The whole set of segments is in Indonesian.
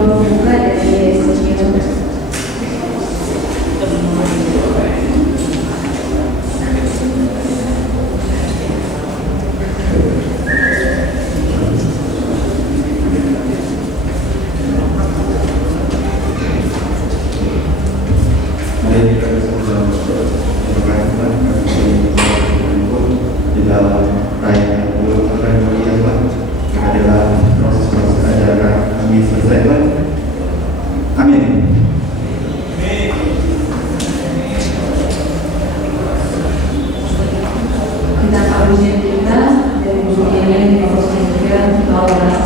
doa pembuka dari Yesus Kristus. Di dalam raya akan melihat adalah proses-proses ajaran kami selesai. Amin. Kita akan ujian kita dari buku yang 53 bahwa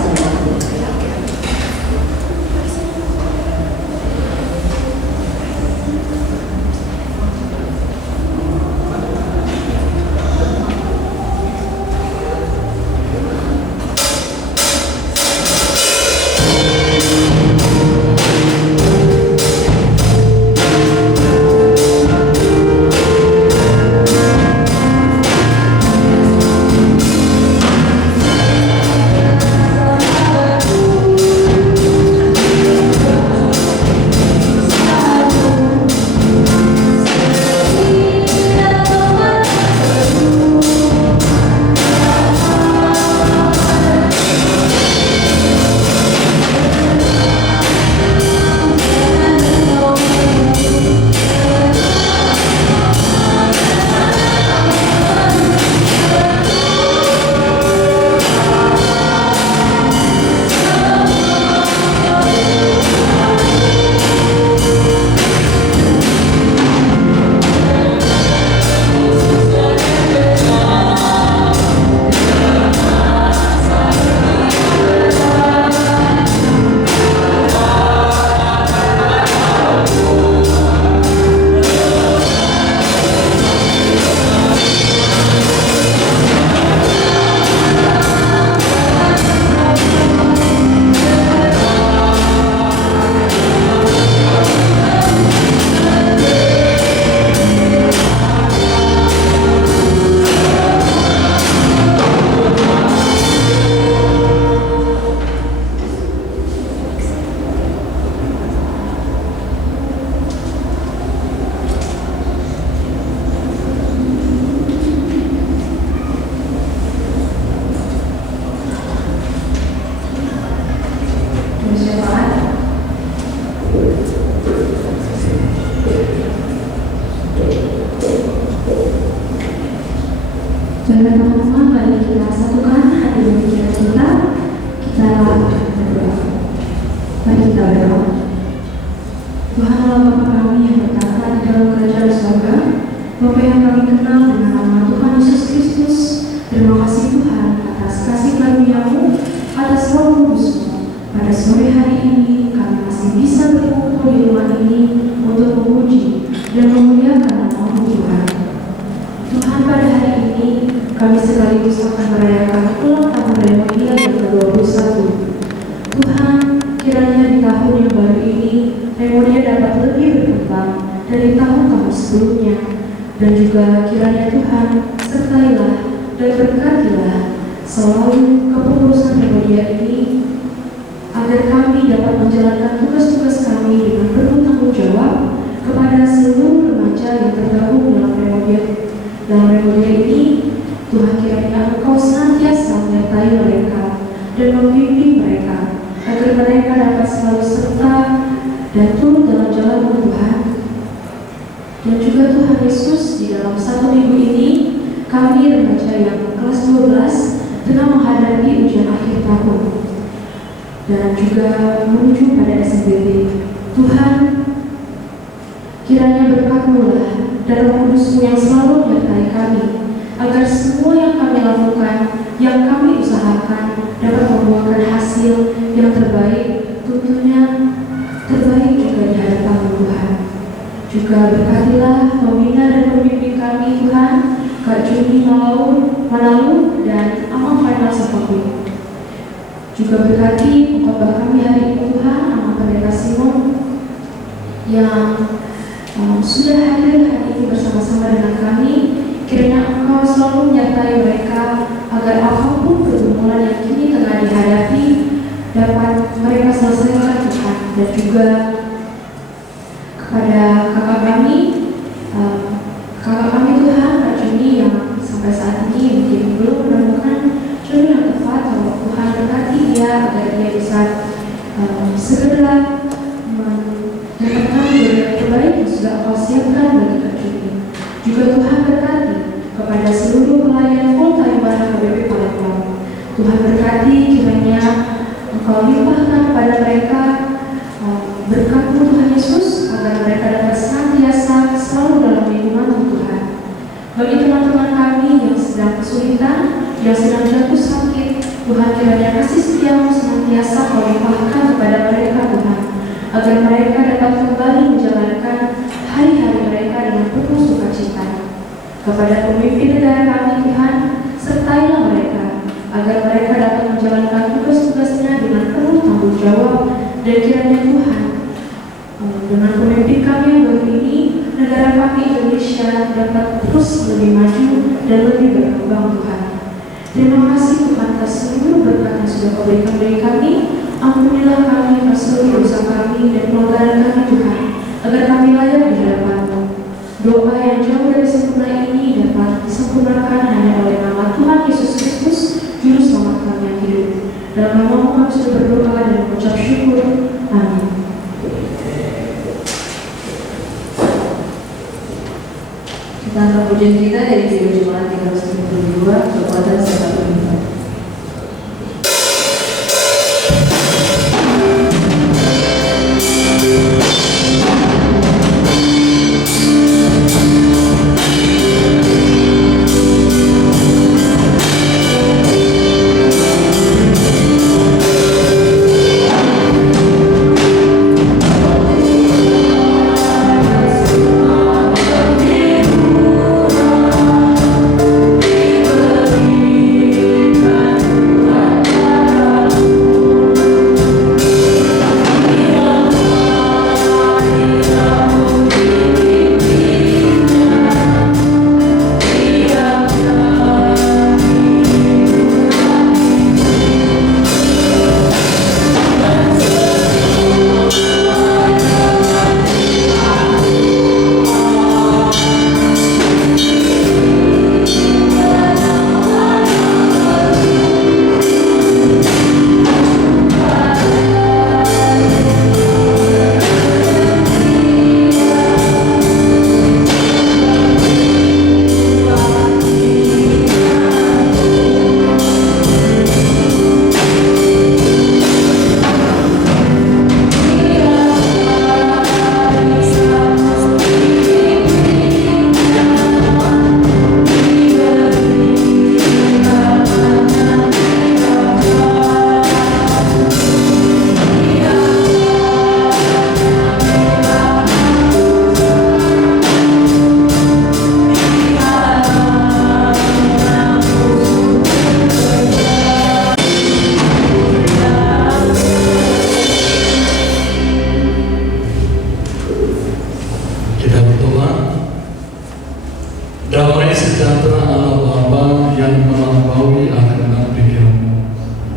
teman-teman, mari kita satukan hati dan pikiran kita. Kita berdoa. Mari kita berdoa. Tuhan Allah Bapa kami yang bertata di dalam kerajaan surga, Bapa yang kami kenal dengan nama Tuhan Yesus Kristus, terima kasih Tuhan atas kasih karunia-Mu, atas Roh Kudus-Mu. Pada sore hari ini kami masih bisa berkumpul di rumah ini untuk memuji dan memuliakan nama-Mu Tuhan. Tuhan, pada hari ini kami sekaligus akan merayakan ulang tahun Remonia yang ke-21. Tuhan, kiranya di tahun yang baru ini Remonia dapat lebih berkembang dari tahun-tahun sebelumnya, dan juga kiranya Tuhan sertailah dan berkatilah selalu kepengurusan Remonia ini, agar kami dapat menjalankan tugas-tugas kami dengan penuh tanggung jawab kepada seluruh remaja yang tergabung dalam Remonia ini. Tuhan, kiranya Engkau senantiasa menyertai mereka dan membimbing mereka, agar mereka dapat selalu serta dan turut dalam jalan Tuhan. Dan juga Tuhan Yesus, di dalam satu minggu ini kami remaja yang kelas 12 tengah menghadapi ujian akhir tahun dan juga menuju pada SMBT. Tuhan, kiranya berkat-Mu dan Roh Kudus-Mu yang selalu menyertai kami, agar semua yang kami lakukan, yang kami usahakan dapat membuahkan hasil yang terbaik, tentunya terbaik juga di hadapan Tuhan. Juga berkatilah pembina dan pembimbing kami Tuhan, Kak Juni Manalu dan Amal Final Sekolah. Juga berkati pengkhotbah kami hari ini Tuhan, Amal Pendeta Simon yang sudah hadir hari ini bersama-sama dengan kami. Kiranya Engkau selalu menyertai mereka, agar apapun pergumulan yang kini tengah dihadapi dapat mereka selesaikan Tuhan. juga kepada kakak kami Tuhan, Kak Juni yang sampai saat ini mungkin belum menemukan jodoh yang tepat. Tuhan berkati dia agar dia bisa segera mendapatkan jodoh yang terbaik yang sudah Kau siapkan bagi Kak Juni. Juga Tuhan berkati kepada seluruh pelayan full time HKBP Palembang. Tuhan berkati kiranya Engkau limpahkan kepada mereka berkat-Mu Tuhan Yesus, agar mereka dapat senantiasa selalu dalam lindungan Tuhan. Bagi teman-teman kami yang sedang kesulitan, yang sedang jatuh sakit, Tuhan kiranya kasih setia-Mu senantiasa Kau limpahkan kepada mereka Tuhan, agar mereka dapat kembali menjalankan hari-hari mereka dengan penuh sukacita. Kepada pemimpin negara kami Tuhan, sertailah mereka, agar mereka dapat menjalankan tugas-tugasnya dengan penuh tanggung jawab. Dan kiranya Tuhan, dengan pemimpin kami yang baru ini, negara kami Indonesia dapat terus lebih maju dan lebih berkembang Tuhan. Terima kasih Tuhan atas seluruh berkat yang sudah Kau berikan bagi kami. Ampunilah kami atas seluruh dosa kami dan pelanggaran kami Tuhan, agar kami layak di hadapan-Mu. Doa yang jauh dari sempurna ini dapat disempurnakan hanya oleh nama Tuhan Yesus Kristus, Juru Selamat kami yang hidup. Dalam nama-Mu kami sudah berdoa dan mengucap syukur. Amin. Kita akan pujian kita dari Kidung Jemaat 372, kekuatan serta perlindungan.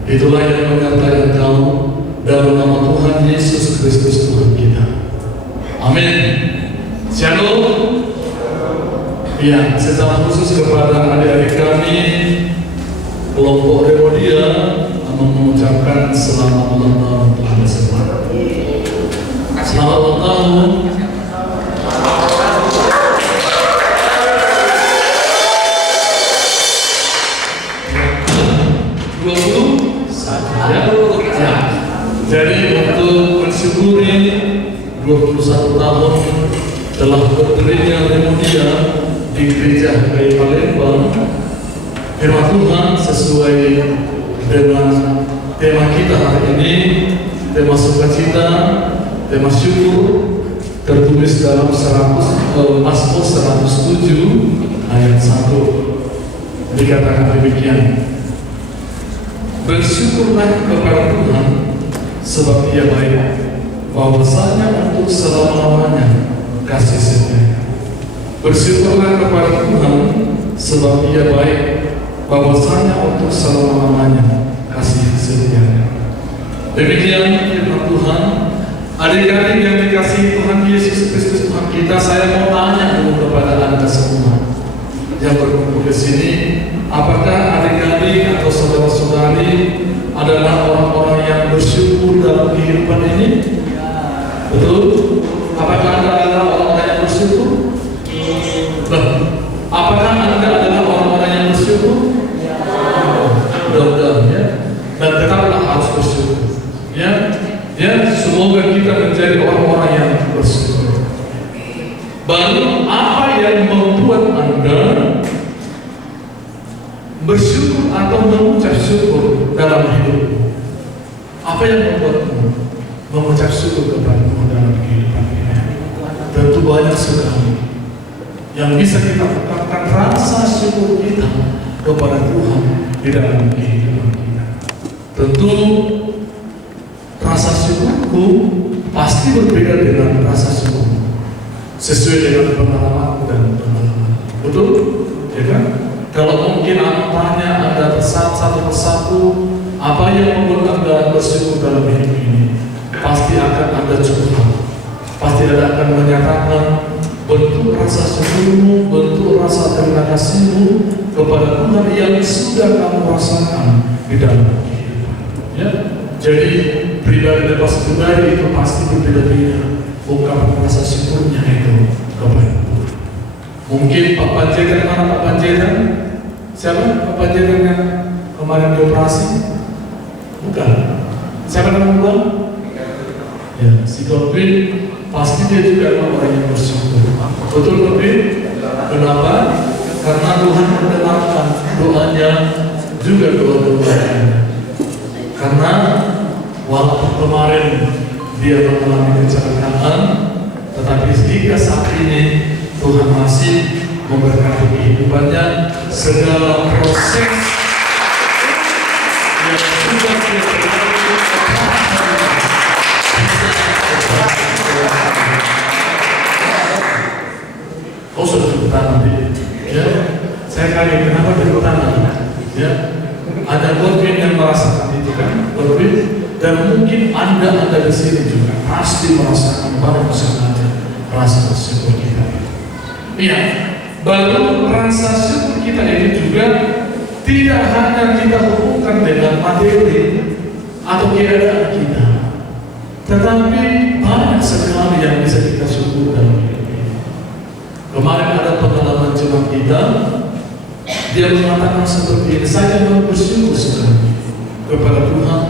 Itulah yang menyertai engkau dalam nama Tuhan Yesus Kristus Tuhan kita. Amin. Shalom. Ya, secara khusus kepada adik-adik kami kelompok Remodia mengucapkan selamat ulang tahun untuk Anda semua. Selamat ulang tahun. Jadi untuk mensyukuri 21 tahun telah berdirinya Remodia di Gereja HKBP Palembang, firman Tuhan sesuai dengan tema kita hari ini, tema sukacita, tema syukur, tertulis dalam Mazmur 107 ayat 1. Dikatakan demikian: bersyukurlah kepada Tuhan sebab Ia baik, bahwasanya untuk selama-lamanya kasih setia. Bersyukurlah kepada Tuhan sebab Ia baik, bahwasanya untuk selama-lamanya kasih setia. Demikian firman Tuhan Adik-adik yang dikasihi Tuhan Yesus Kristus Tuhan kita, saya mau tanya dulu kepada Anda semua yang berkumpul di sini, apakah adik-adik atau saudara-saudari adalah orang-orang yang bersyukur dalam kehidupan ini? Betul? Apakah Anda adalah orang-orang yang bersyukur? Apakah Anda adalah orang-orang yang bersyukur? Mudah-mudahan ya. Dan tetaplah harus bersyukur. Ya, semoga kita menjadi orang-orang yang bersyukur. Baru apa yang membuat Anda bersyukur atau mengucap syukur dalam hidupmu? Apa yang membuatmu mengucap syukur kepada Tuhan dalam kehidupan ini? Tentu banyak sekali yang bisa kita ungkapkan rasa syukur kita kepada Tuhan di dalam kehidupan kita. Tentu rasa syukurku pasti berbeda dengan rasa syukur sesuai dengan pengalaman dan pengalaman. Betul? Ya kan? Kalau mungkin Anda tanya Anda satu persatu apa yang membuat Anda bersyukur dalam hidup ini, pasti akan Anda curhat. Pasti Anda akan menyatakan bentuk rasa syukurmu, bentuk rasa terima kasihmu kepada Tuhan yang sudah kamu rasakan di dalam kehidupan. Ya? Jadi pribadi lepas pribadi itu pasti berbeda-beda ungkapan rasa syukurnya itu kepada Tuhan. Mungkin Pak Panjaitan, mana Pak Panjaitan? Siapa Pak Panjaitan yang kemarin dioperasi? Bukan. Siapa nama Tuhan? Ya, si Godwin. Pasti dia juga orang yang bersyukur. Betul Godwin? Kenapa? Karena Tuhan mendengarkan doanya juga doa-doanya. Karena walaupun kemarin dia mengalami kecelakaan, tetapi hingga saat ini Tuhan masih memberkati kehidupannya. Segala proses yang sudah dia terjadi, oh sudah tepuk tangan ya. Saya kaget kenapa tepuk tangan ya. Ada Godwin yang merasakan itu kan, Godwin, dan mungkin Anda di sini juga pasti merasakan banyak sekali rasa syukur kita. Iya, baru rasa syukur kita ini juga tidak hanya kita hubungkan dengan materi atau keadaan kita, tetapi banyak sekali yang bisa kita syukur dalam hidup ini. Kemarin ada pengalaman jemaat kita. Dia mengatakan seperti ini, saya mau bersyukur sekali kepada Tuhan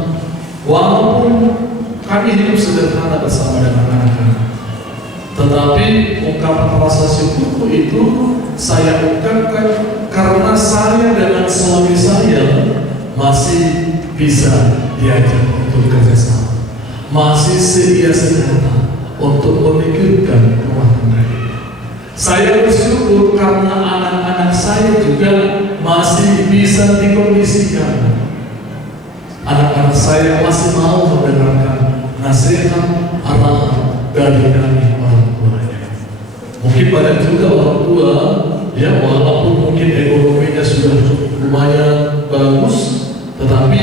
walaupun kami hidup sederhana bersama dengan anak-anak, tetapi ungkapan rasa syukurku itu saya ungkapkan karena saya dengan suami saya masih bisa diajak untuk kerjasama, masih sedia sekata untuk memikirkan rumah tangga. Saya bersyukur karena anak-anak saya juga masih bisa dikondisikan. Anak-anak saya masih mau mendengarkan nasihat, arahan dari orang tuanya. Mungkin banyak juga orang tua, ya walaupun mungkin ekonominya sudah lumayan bagus, tetapi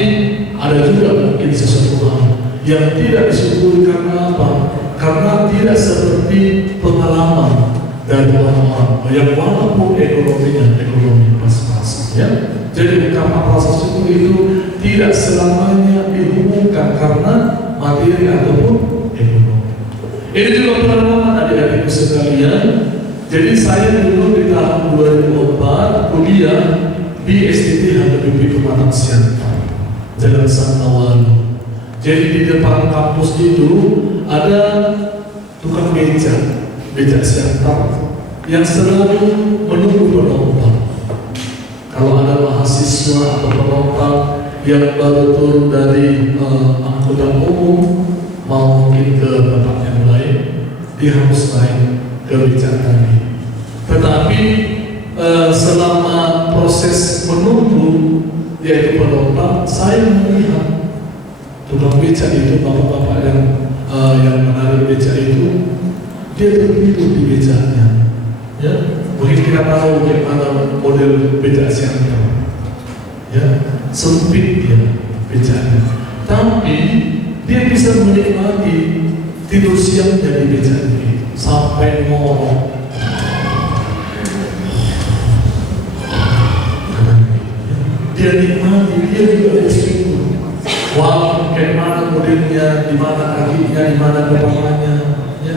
ada juga mungkin sesuatu hal yang tidak disyukuri karena apa? Karena tidak seperti pengalaman dari orang-orang yang walaupun ekonominya ekonomi pas-pasan ya. Jadi ungkapan rasa syukur itu tidak selamanya dihubungkan karena materi ataupun ekonomi. Ini juga pengalaman adik-adikku sekalian. Jadi saya dulu di tahun 2004 kuliah di STT HKBP Pematang Siantar, Jalan Santawalu. Jadi di depan kampus itu ada tukang becak Siantar yang selalu menunggu penumpang. Kalau ada mahasiswa atau penumpang yang baru turun dari angkutan umum mau mungkin ke tempat yang lain, dia harus naik ke becak tadi. Tetapi selama proses menunggu yaitu penumpang, saya melihat tukang becak itu, bapak-bapak yang menarik becak itu, dia tertidur di becaknya. Ya, mungkin kita tahu bagaimana model becak Siantar. Ya, sempit dia becaknya, tapi dia bisa menikmati tidur siang jadi beca sampai ngorok. Dia nikmati, dia juga bersyukur. Walaupun kayak mana modelnya, di mana kakinya, di mana kepalanya, ya.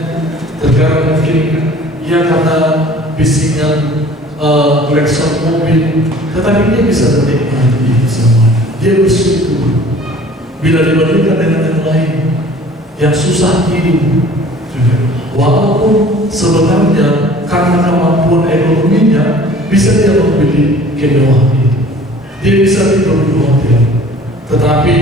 Terkadang mungkin ya karena bisingan klakson mobil, tetapi dia bisa menikmati itu semua. Dia bersyukur. Bila dibandingkan dengan yang lain yang susah hidup, walaupun sebenarnya karena kemampuan ekonominya bisa dia membeli kemewahan itu, dia bisa tidur di hotel, tetapi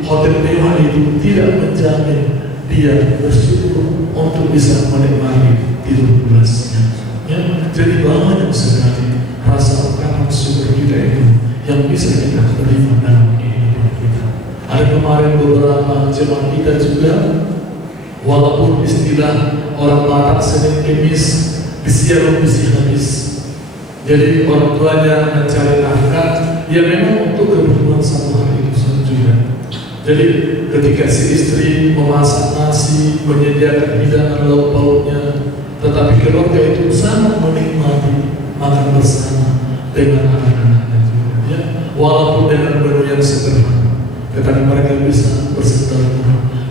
hotel mewah itu tidak menjamin dia bersyukur untuk bisa menikmati tidur puasnya. Ya, jadi banyak sekali rasa ungkapan syukur kita itu yang bisa kita terima dalam kehidupan kita. Ada kemarin beberapa jemaat kita juga, walaupun istilah orang Batak Senin Kemis disiar bisi habis. Jadi orang tuanya mencari nafkah, ya memang untuk kebutuhan satu hari itu saja. Jadi ketika si istri memasak nasi, menyediakan hidangan lauk pauknya, tetapi keluarga itu sangat menikmati makan bersama dengan anak-anaknya juga. Ya, walaupun dengan menu yang sederhana, tetapi mereka bisa bersentuhan.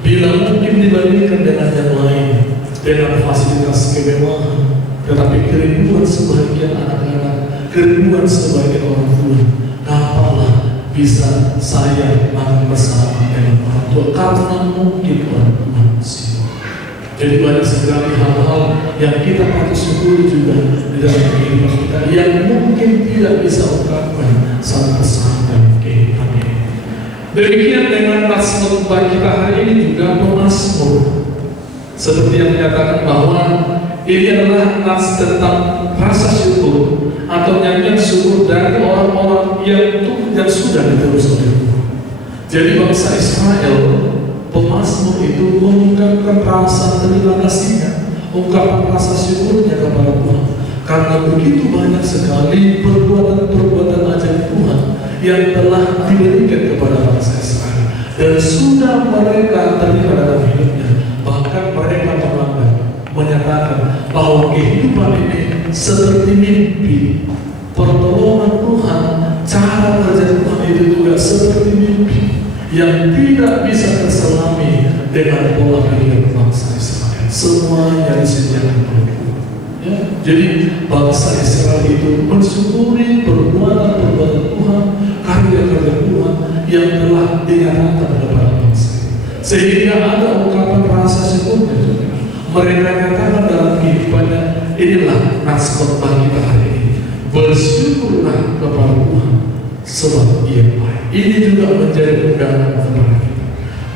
Bila mungkin dibandingkan dengan yang lain, dengan fasilitas kemewahan, tetapi kerinduan sebagian anak-anak, kerinduan sebagian orang tua, apalah bisa saya makan bersama dengan orang tua karena mungkin orang tua manusia. Jadi banyak sekali hal-hal yang kita patut syukuri juga di dalam kehidupan kita yang mungkin tidak bisa ungkapkan sampai kehidupan ini. Demikian dengan Mazmur kita hari ini juga pemazmur, seperti yang menyatakan bahwa ini adalah nas tentang rasa syukur atau nyanyian syukur dari orang-orang yang sudah diterus oleh Tuhan. Jadi bangsa Israel, pemazmur itu mengungkapkan rasa terima kasihnya, ungkapan rasa syukurnya kepada Tuhan, karena begitu banyak sekali perbuatan-perbuatan ajaib Tuhan yang telah diberikan kepada bangsa Israel dan sudah mereka terima dalam hidupnya. Bahkan mereka menyatakan bahwa kehidupan ini seperti mimpi, pertolongan Tuhan, cara kerja Tuhan itu juga seperti mimpi yang tidak bisa terselami dengan pola pikir bangsa Israel. Semuanya disediakan oleh Tuhan. Ya, jadi bangsa Israel itu mensyukuri perbuatan-perbuatan Tuhan, karya-karya Tuhan yang telah dinyatakan kepada bangsa ini. Sehingga ada ungkapan rasa syukurnya juga. Mereka katakan dalam kehidupannya, inilah nas khotbah kita hari ini. Bersyukurlah kepada Tuhan sebab Ia baik. Ini juga menjadi undangan kepada kita.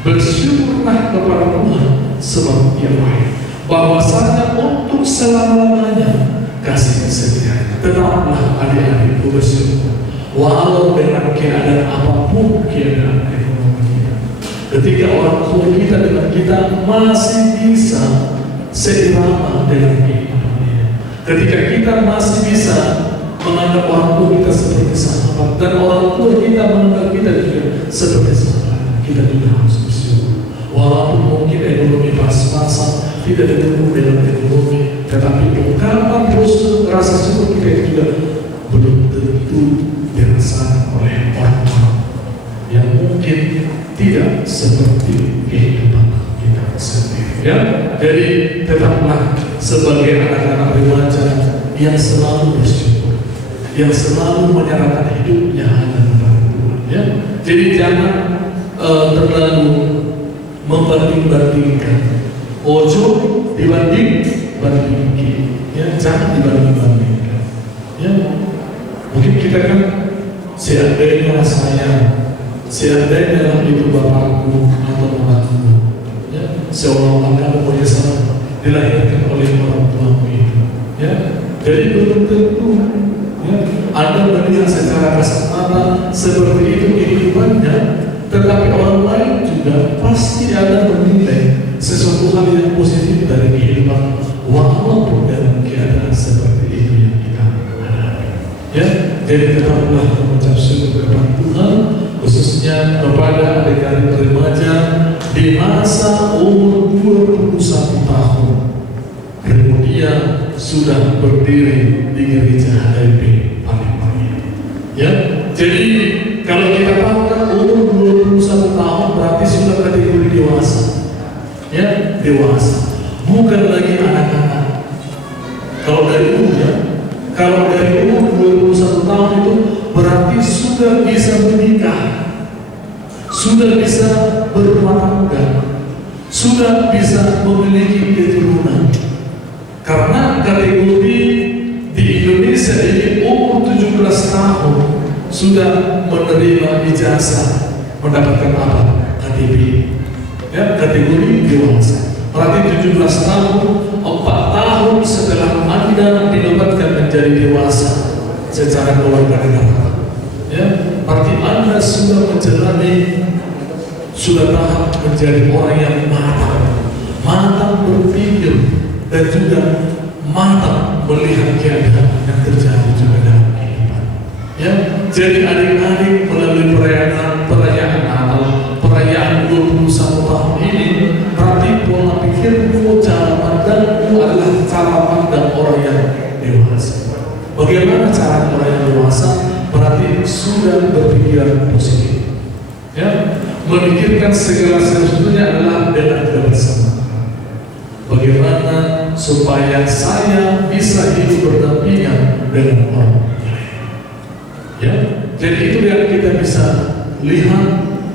Bersyukurlah kepada Tuhan sebab Ia baik. Bahwasanya untuk selama-lamanya kasih setianya. Tetaplah adik-adikku bersyukur, walau dengan keadaan apapun keadaan ekonomi kita. Ketika orang tua kita dengan kita masih bisa seirama dengan kehidupannya. Ketika kita masih bisa menganggap orang tua kita seperti sahabat, dan orang tua kita menganggap kita juga seperti sahabat, kita juga harus bersyukur. Walaupun mungkin ekonomi pas-pasan, tidak ditunggu dengan ekonomi, tetapi ungkapan rasa syukur kita juga belum tentu dirasakan oleh orang-orang yang mungkin tidak seperti kehidupan kita sendiri. Ya, jadi tetaplah sebagai anak-anak remaja yang selalu bersyukur, yang selalu menyerahkan hidupnya hanya kepada Tuhan. Ya, jadi jangan terlalu membanding-bandingkan. Ojo dibanding-bandingkan. Ya, jangan dibanding-bandingkan. Ya, mungkin kita kan seandainya saya, seandainya itu bapakku atau mamaku, ya, seolah-olah kamu menyesal dilahirkan oleh orang tuamu itu. Ya, jadi belum tentu. Ya, Anda melihat secara kasat mata seperti itu kehidupannya, tetapi orang lain juga pasti ada menilai sesuatu hal yang positif dari kehidupan, walaupun dalam keadaan seperti itu yang kita hadapi. Ya, jadi tetaplah mengucap syukur kepada Tuhan, khususnya kepada adik-adik remaja di masa umur 21 sudah berdiri di gereja HKBP Palembang. Ya, jadi kalau kita tahu kan umur 21 tahun berarti sudah kategori dewasa. Ya, dewasa. Bukan lagi anak-anak. Kalau dari umur 21 tahun itu berarti sudah bisa menikah, sudah bisa berumah tangga, sudah bisa memiliki keturunan. Karena kategori di Indonesia ini umur 17 tahun sudah menerima ijazah mendapatkan apa? KTP. Ya, kategori dewasa. Berarti 17 tahun, 4 tahun setelah Anda dinobatkan menjadi dewasa secara kewarganegaraan. Ya, berarti Anda sudah menjalani, sudah tahap menjadi orang yang matang berpikir dan juga matang melihat keadaan yang terjadi juga dalam kehidupan. Ya, jadi adik-adik melalui perayaan Natal, perayaan 21 tahun ini, berarti pola pikirmu, cara pandangmu adalah cara pandang orang yang dewasa. Bagaimana cara orang yang dewasa? Berarti sudah berpikiran positif. Ya, memikirkan segala sesuatunya adalah dengan kebersamaan. Bagaimana supaya saya bisa hidup berdampingan dengan orang lain. Ya, jadi itu yang kita bisa lihat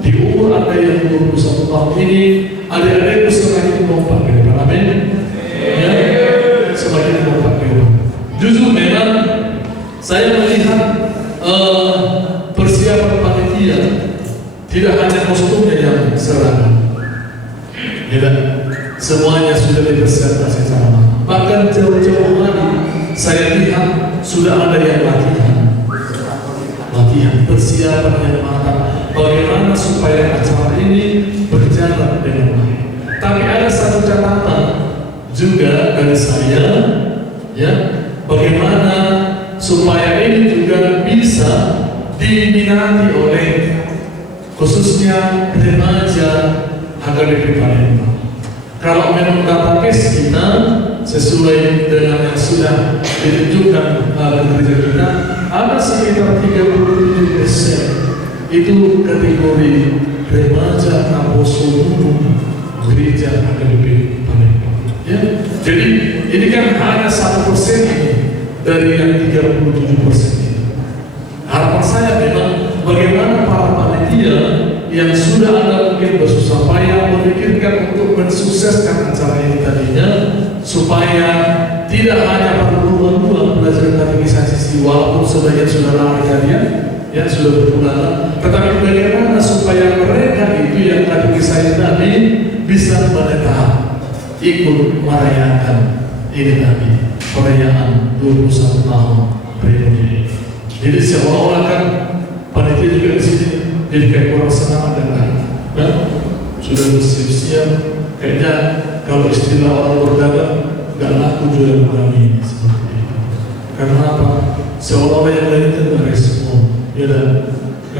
di umur Anda yang 21 tahun ini. Adik-adikku semakin kompak ke depan, amin. Ya, semakin kompak ke depan. Jujur memang saya melihat persiapan panitia tidak hanya kostumnya yang seragam, ya, semuanya sudah dipersiapkan secara matang. Bahkan jauh-jauh hari saya lihat sudah ada yang latihan persiapan yang matang. Bagaimana supaya acara ini berjalan dengan baik. Tapi ada satu catatan juga dari saya, ya, bagaimana supaya ini juga bisa diminati oleh khususnya remaja HKBP Palembang. Kalau menurut database kita sesuai dengan yang sudah ditunjukkan gereja kita, ada sekitar 37% itu kategori remaja apostol umum gereja HKBP Palembang. Ya, jadi ini kan hanya 1% ini dari yang 37% itu. Harapan saya memang bagaimana para panitia yang sudah ada mungkin bersusah payah memikirkan untuk mensukseskan acara ini tadinya, supaya tidak hanya pada bulan-bulan belajar katekisasi walaupun sebagian sudah lama kalian, ya sudah berbulan, tetapi bagaimana supaya mereka itu yang katekisasi tadi bisa menetap ikut merayakan ini tadi perayaan 21 tahun periode. Jadi seolah-olah kan panitia juga di sini jadi kayak orang senang dan sudah bersiap-siap. Kayaknya kalau istilah orang berdagang nggak laku jual kami ini seperti itu. Karena apa? Seolah-olah yang lain itu nggak respon, ya dan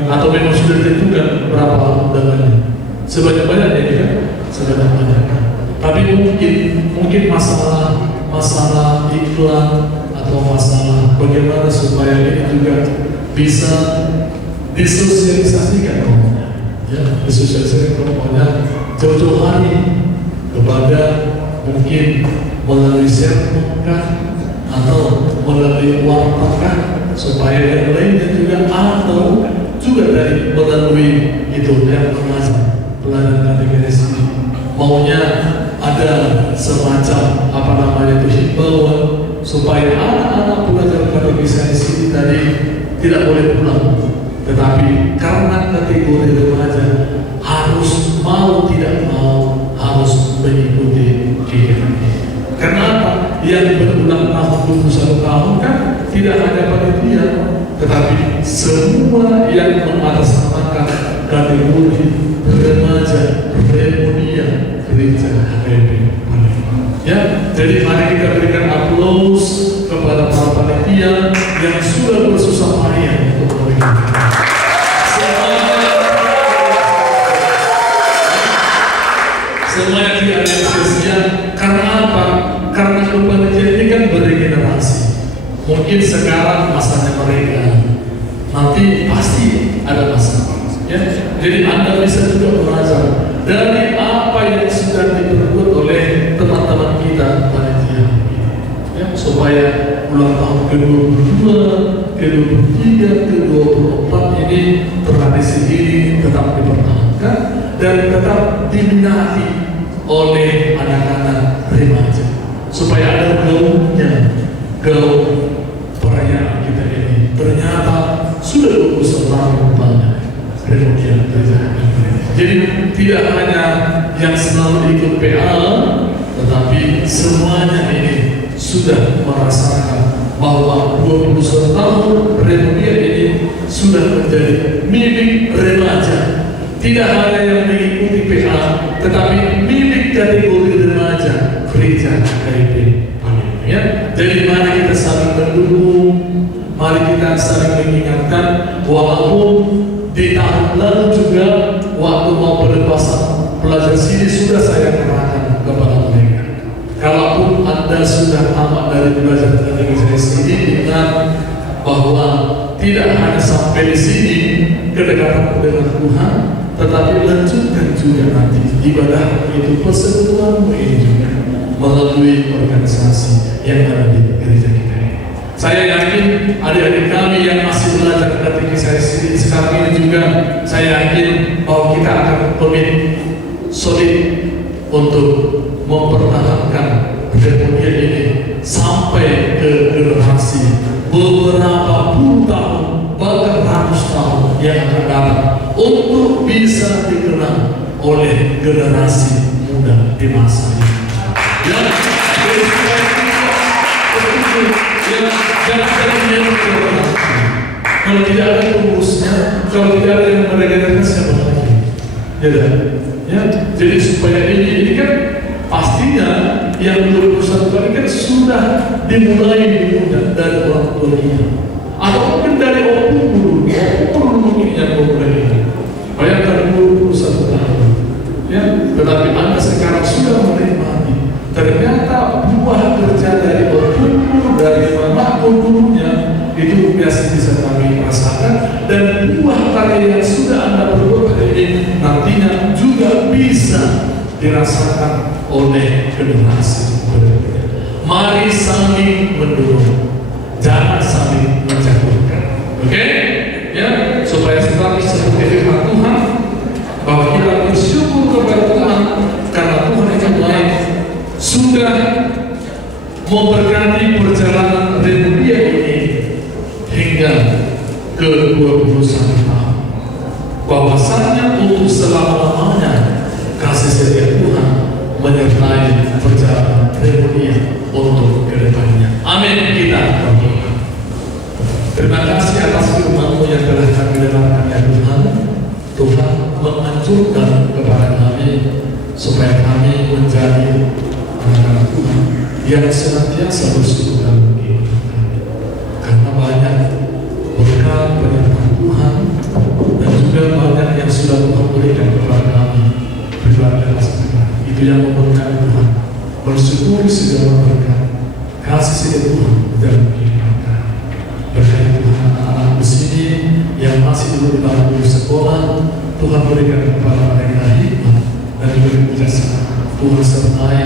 atau memang sudah ditentukan berapa undangannya. Sebanyak-banyaknya ini kan, sebanyak-banyaknya. Tapi mungkin masalah iklan atau masalah bagaimana supaya ini juga bisa disosialisasikan, ya, disosialisasikan pokoknya jauh-jauh hari kepada mungkin melalui sermon atau melalui warta supaya yang lainnya juga atau juga dari melalui itu yang mengajar pelajaran katekesi maunya ada semacam apa namanya itu himbauan supaya anak-anak belajar katekesi tadi tidak boleh pulang, tetapi karena kategori remaja harus mau tidak mau harus mengikuti kegiatan ini. Kenapa? Yang berulang tahun 21 tahun kan tidak hanya panitia, tetapi semua yang mengatasnamakan kategori remaja remunia gereja HKBP Palembang. Ya, jadi mari kita berikan aplaus kepada para panitia yang sudah bersusah payah untuk memberikan. Semuanya tidak ada sia-sia. Karena apa? Karena panitia ini kan berikan mungkin sekarang masanya mereka, nanti pasti ada masa. Ya, jadi Anda bisa juga belajar dari apa yang sudah diperbuat oleh teman-teman kita panitia, ya, supaya ulang tahun ke-22, ke-23, ke-24 ini tradisi ini tetap dipertahankan dan tetap diminati oleh anak-anak remaja, supaya ada gaung perayaan kita ini ternyata sudah 21 tahun banyak kemudian terjadi. Jadi tidak hanya yang selalu ikut PA, tetapi semuanya ini sudah merasakan bahwa 21 tahun Republik ini sudah menjadi milik remaja. Tidak hanya yang mengikuti PA, tetapi milik kategori remaja gereja KIP. Ya, jadi mari kita saling mendukung, mari kita saling mengingatkan, walaupun di tahun lalu juga waktu mau pelepasan pelajar sini sudah saya katakan kepada mereka, kalaupun Anda sudah tamat dari belajar teknik saya sini, ingat bahwa tidak hanya sampai di sini kedekatan dengan Tuhan, tetapi lanjutkan juga nanti ibadah itu persekutuanmu ini juga melalui organisasi yang ada di gereja kita ini. Saya yakin adik-adik kami yang masih belajar teknik saya sini sekarang ini juga, saya yakin bahwa kita akan komit solid untuk mempertahankan Republik ini sampai ke generasi beberapa puluh tahun, bahkan ratus tahun yang akan datang, untuk bisa dikenal oleh generasi muda di masa ini. Ya, kalau tidak ada pengurusnya, kalau tidak ada yang menegakkan siapa lagi? Ya, jadi supaya ini kan pastinya yang 21 kali kan sudah dimulai dari orang tua kita, atau mungkin dari opung dulu mengingat pemuda ini. Bayangkan 21 tahun, ya, tetapi Anda sekarang sudah menikmati. Ternyata buah kerja dari opung, dari manapun dulunya, itu biasa bisa kami rasakan, dan buah karya yang sudah Anda perbuat ini nantinya juga bisa dirasakan oleh generasi berikutnya. Mari saling mendukung, jangan saling menjatuhkan. Oke? Ya, supaya kita seperti firman Tuhan bahwa kita bersyukur kepada Tuhan karena Tuhan yang baik sudah memberkati perjalanan Republik ini hingga ke 21 tahun. Bahwasannya untuk selama-lamanya kasih setia Tuhan menyertai perjalanan Republik untuk kedepannya. Amin. Kita berdoa. Terima kasih atas firman-Mu yang telah kami dengarkan ya Tuhan. Tuhan menganjurkan kepada kami supaya kami menjadi anak-anak Tuhan yang senantiasa bersyukur dalam kehidupan kami. Karena banyak berkat penyertaan Tuhan dan juga banyak yang sudah Tuhan berikan kepada kami pribadi. Itu yang memberkati Tuhan. Bersyukur segala berkat kasih setia Tuhan dalam kehidupan kami. Berkati Tuhan anak-anak di sini yang masih belum bangku sekolah, Tuhan berikan kepada mereka hikmat dan juga kebijaksanaan. Tuhan sertai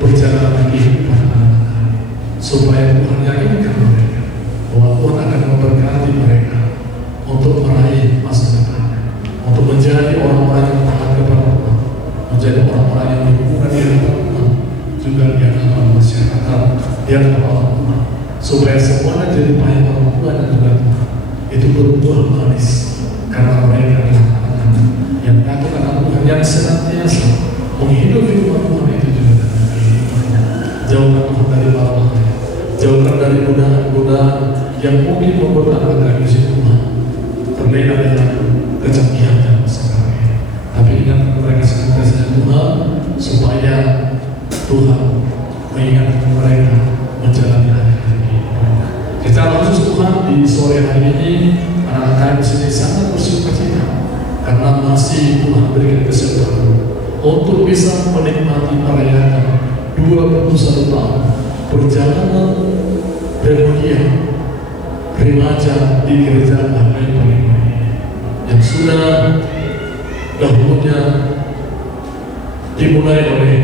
perjalanan kehidupan anak-anak kami, supaya Tuhan yakinkan mereka bahwa Tuhan akan memberkati mereka untuk meraih masa depan, untuk menjadi orang-orang yang taat kepada Tuhan, menjadi orang-orang yang berhubungan di hadapan Tuhan, juga di hadapan masyarakat, di hadapan orang Tuhan, supaya semuanya jadi baik orang Tuhan dan juga Tuhan. Itu berbuah manis karena mereka adalah anak-anak yang takut akan Tuhan, yang senantiasa menghidupi firman Tuhan itu juga dalam kehidupannya. Jauhkan Tuhan dari bawahnya, jauhkan dari godaan-godaan yang mungkin membuat anak-anak di Tuhan terlena dengan kecanggihan dan sekarang ini. Tapi ingatkan mereka senantiasa Tuhan, supaya Tuhan mengingatkan mereka menjalani hari-hari mereka. Secara khusus Tuhan di sore hari ini anak-anak di sini sangat bersukacita karena masih Tuhan berikan kesempatan untuk bisa menikmati perayaan 21 tahun perjalanan Republik remaja di gereja Amen yang sudah dahulunya dimulai oleh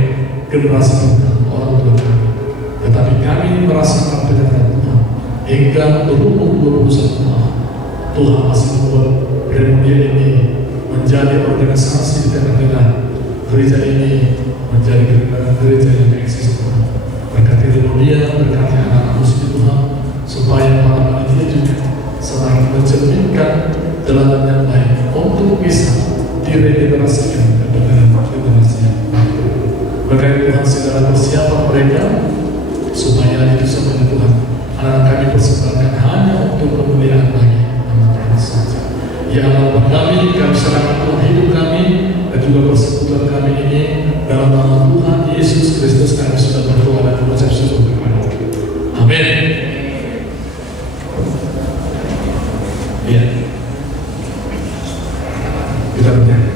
generasi orang tua kami, tetapi kami merasakan penyertaan Tuhan hingga berumur 21 tahun. Tuhan masih membuat Gremodia ini menjadi organisasi di tengah-tengah gereja ini, menjadi gereja yang eksis. Berkati Gremodia, berkati anak-anak muslim Tuhan, supaya para panitia juga selain mencerminkan teladan yang baik untuk bisa diregenerasikan kepada generasi yang baru. Berkati Tuhan segala persiapan mereka supaya itu semuanya Tuhan anak kami persembahkan hanya untuk kemuliaan bagi nama Tuhan saja. Ya Allah kami serahkan Tuhan hidup kami dan juga persekutuan kami ini dalam nama Tuhan Yesus Kristus kami sudah berdoa dan mengucap syukur kepada Tuhan. Amin. Ya. Kita bernyanyi.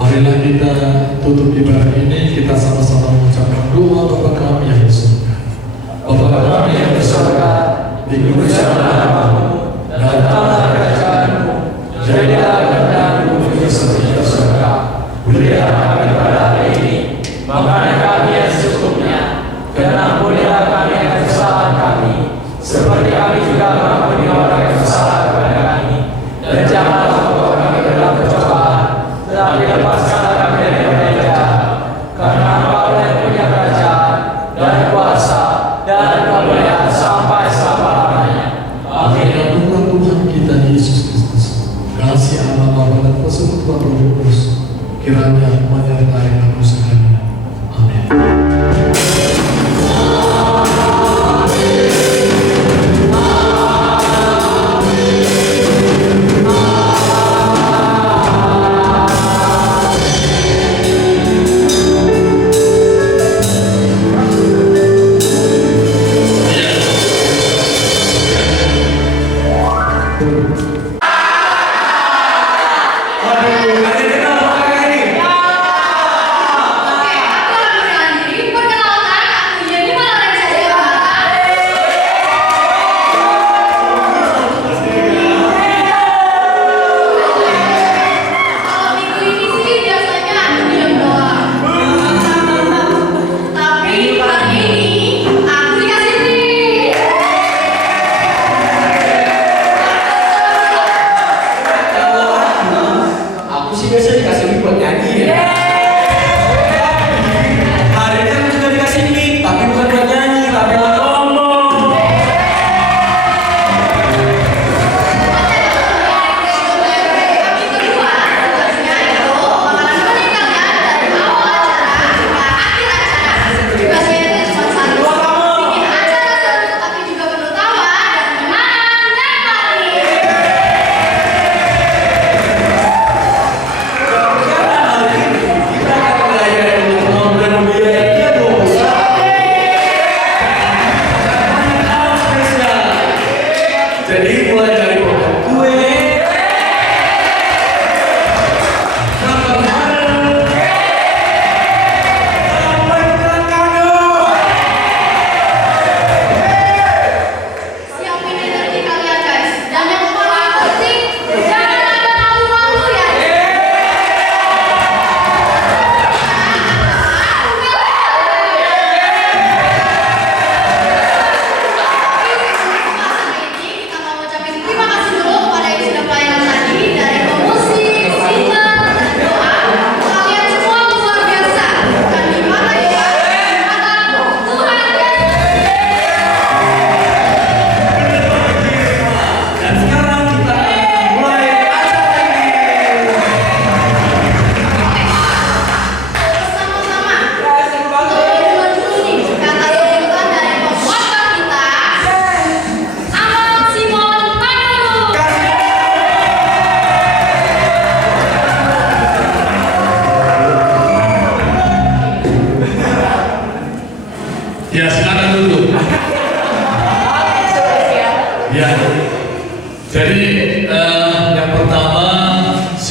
Marilah kita tutup ibadah ini, kita sama-sama mengucapkan doa Bapa kami yang di surga. Bapa kami yang di surga, dikuduskanlah namamu, datanglah kerajaanmu, jadilah kehendakmu di seperti di surga. Berilah kami pada hari ini makanan kami yang secukupnya, dan ampunilah kami akan kesalahan kami, seperti kami juga mengampuni orang yang bersalah kepada kami. Dan janganlah membawa kami ke dalam pencobaan, tetapi lepaskanlah kami dari yang jahat. Karena Engkau yang punya kerajaan dan kuasa dan kemuliaan sampai selama-lamanya. Amin. Tuhan kita Yesus Kristus, kasih Allah Bapa dan persekutuan Roh Kudus kiranya menyertai kamu sekalian. Amin. Waduh, ada kenal pakai ini.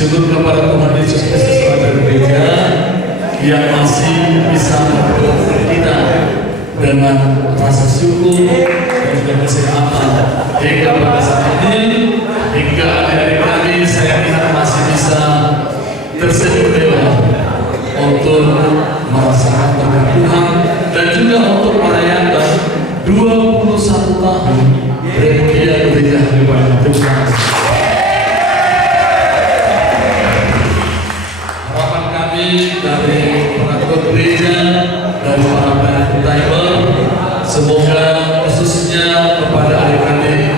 bersyukur kepada Tuhan Yesus Kristus Raja Gereja yang masih bisa mempertemukan kita dengan rasa syukur dan juga kesehatan hingga pada saat ini, hingga adik-adik kami saya lihat masih bisa tersenyum lebar untuk merasakan berkat Tuhan dan juga untuk merayakan 21 tahun Gereja Kepada Tuhan. Harapan kami dari pengurus gereja, dari para pelayan, semoga khususnya kepada adik-adik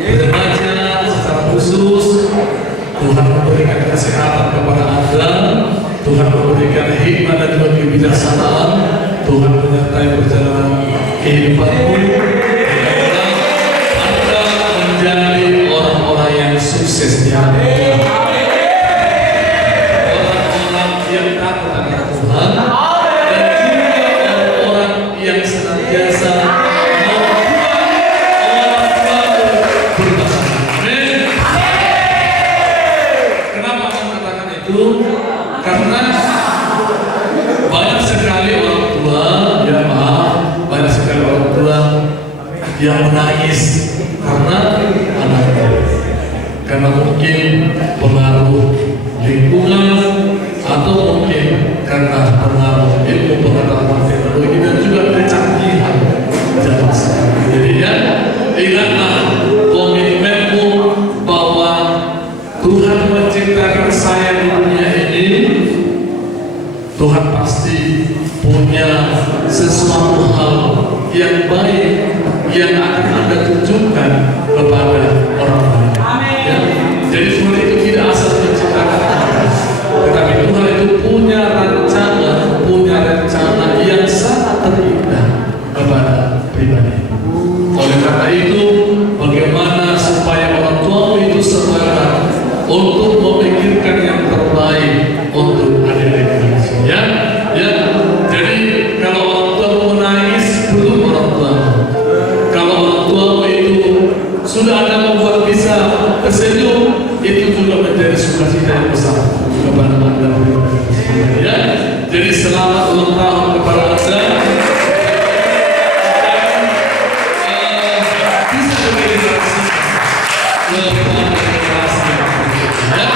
remaja secara khusus Tuhan memberikan kesehatan kepada Anda, Tuhan memberikan hikmat dan juga kebijaksanaan, Tuhan menyertai perjalanan kehidupanmu. Anda menjadi orang-orang yang sukses di hadapan Tuhan, orang-orang yang takut akan Tuhan, dan juga orang-orang yang senantiasa membuat orang baru berpasangan. Amin. Kenapa saya mengatakan itu? Karena banyak sekali orang tua, banyak sekali orang tua yang menangis karena anaknya, karena mungkin pengaruh lingkungan atau mungkin karena pengaruh ilmu pengetahuan teknologi dan juga kecanggihan zaman sekarang. Jadi ya, ingatlah komitmenmu bahwa Tuhan menciptakan saya di dunia ini. Tuhan pasti punya sesuatu hal yang baik yang akan Anda tunjukkan kepada orang lain. Ya. Jadi Tuhan itu tidak asal menciptakan Anda, tetapi Tuhan itu punya rencana yang sangat terindah kepada pribadi. Oleh karena itu, bagaimana supaya orang tua itu semangat untuk memikirkan yang terbaik untuk adik-adik ya. Jadi kalau orang tua menangis, belum orang tua. Kalau orang tua itu sudah ada membuat bisa tersenyum, itu juga menjadi sukacita yang besar kepada Anda. Ya. Jadi selamat ulang tahun kepada Anda. Bisa berdedikasi kepada generasi yang berikutnya.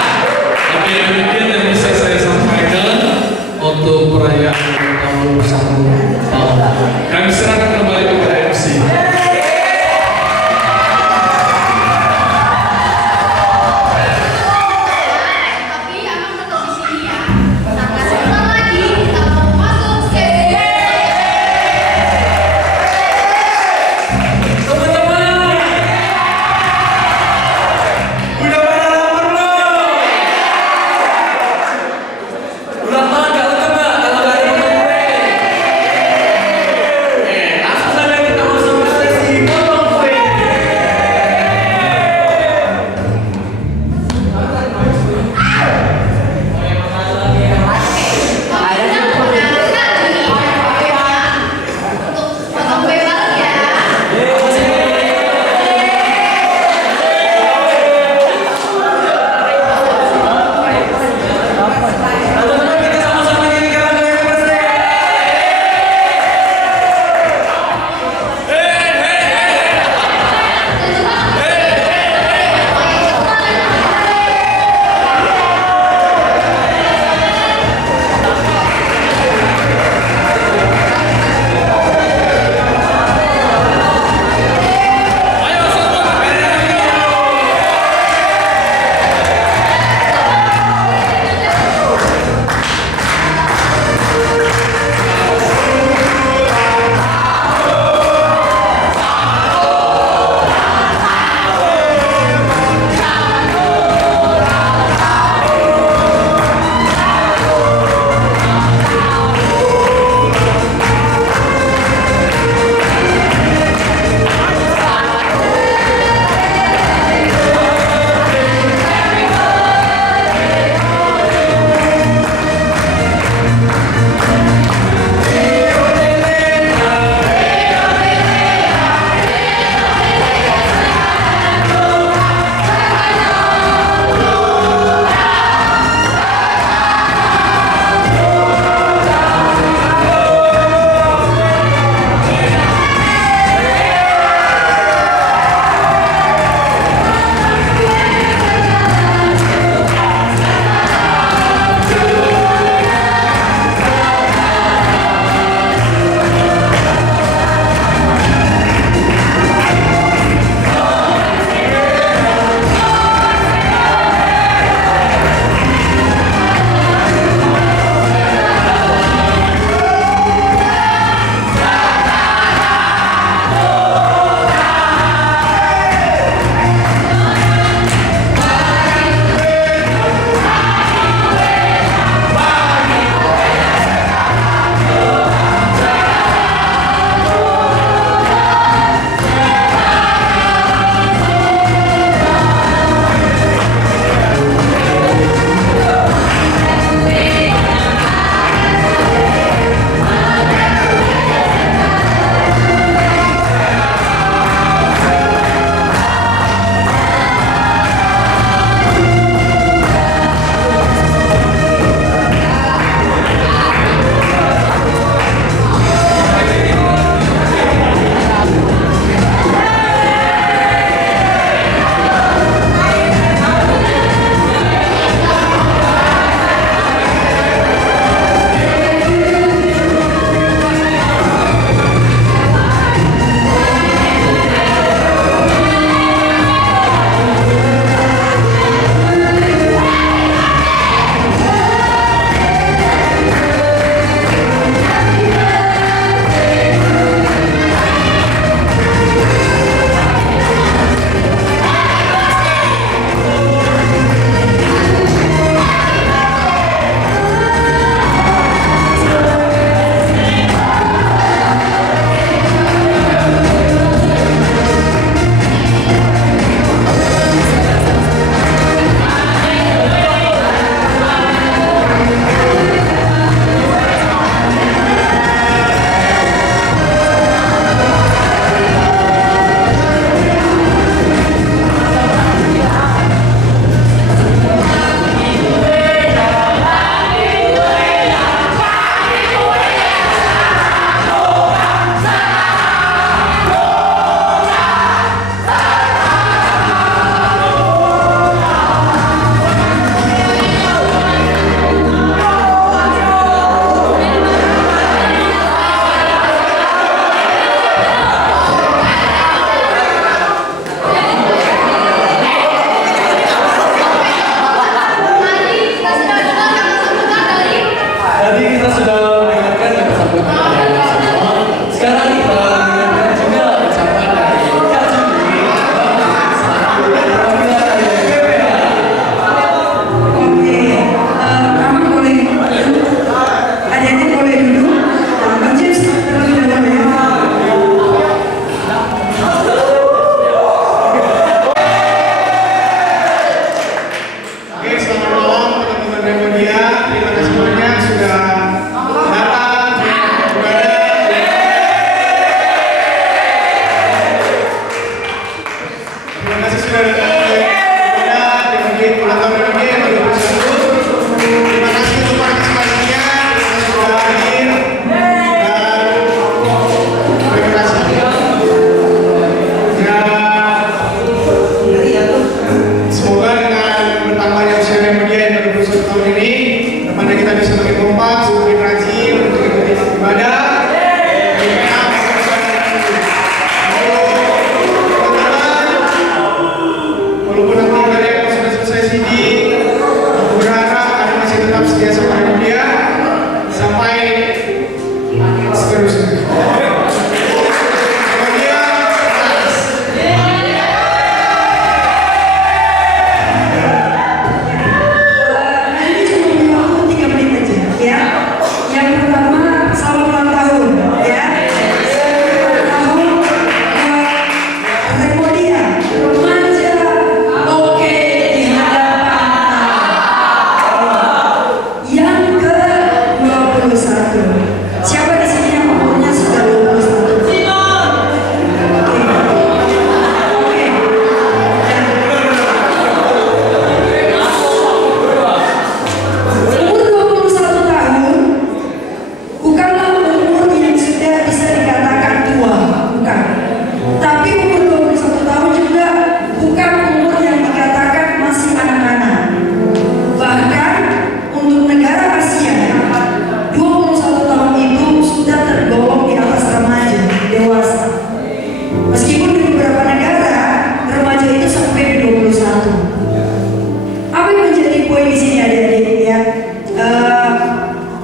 menjadi poin di sini adik-adik ya.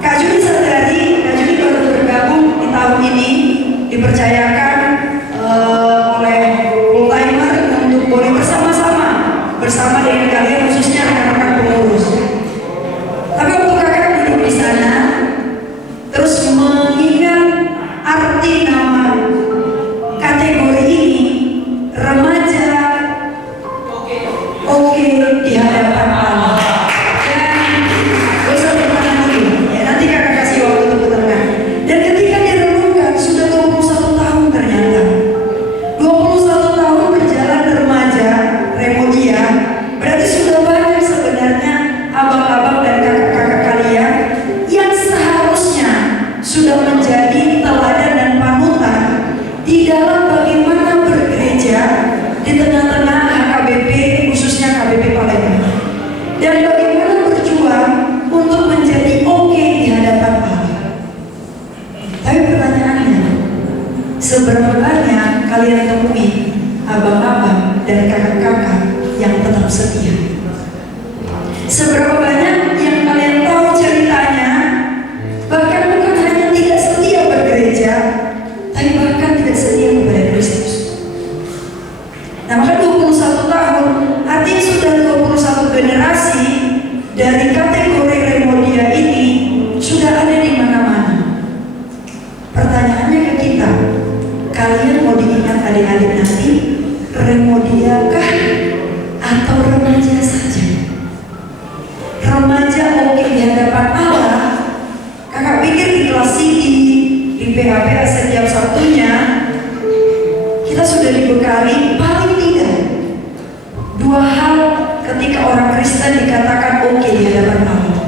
Kak Juni sadari, Kak Juni baru bergabung di tahun ini, dipercayakan oleh full-timer untuk boleh bersama dengan kalian, khususnya rekan-rekan pengurus. Tapi waktu kakak duduk di sana, terus mengingat arti nama kategori ini, remaja oke di hadapan Allah. Dan gak usah bertahan dulu ya, nanti kakak kasih waktu untuk bertahan. Dan ketika direnungkan, sudah 21 tahun ternyata 21 tahun berjalan remaja Remodia, berarti sudah banyak sebenarnya abang-abang dan kakak-kakak kalian yang seharusnya sudah menjadi teladan dan panutan di dalam bagaimana bergereja di tengah-tengah HKBP, khususnya KBP Palembang, dan bagaimana berjuang untuk menjadi oke di hadapan Allah. Tapi pertanyaannya, seberapa banyak kalian temui abang-abang dan kakak-kakak yang tetap setia? Seberapa banyak yang kalian tahu ceritanya, bahkan bukan hanya tidak setia bergereja, tapi bahkan tidak setia kepada Kristus. Nah, maka 21 tahun artinya sudah 21 generasi dari kategori Remodia ini sudah ada di mana-mana. Pertanyaannya ke kita, kalian mau diingat adik-adik nanti Remodia kah atau remaja saja? Remaja oke di hadapan Allah. Kakak pikir di kelas CD, di PHPA setiap Sabtunya kita sudah dibekali paling tidak 2 hal ketika orang Kristen dikatakan oke di hadapan Allah.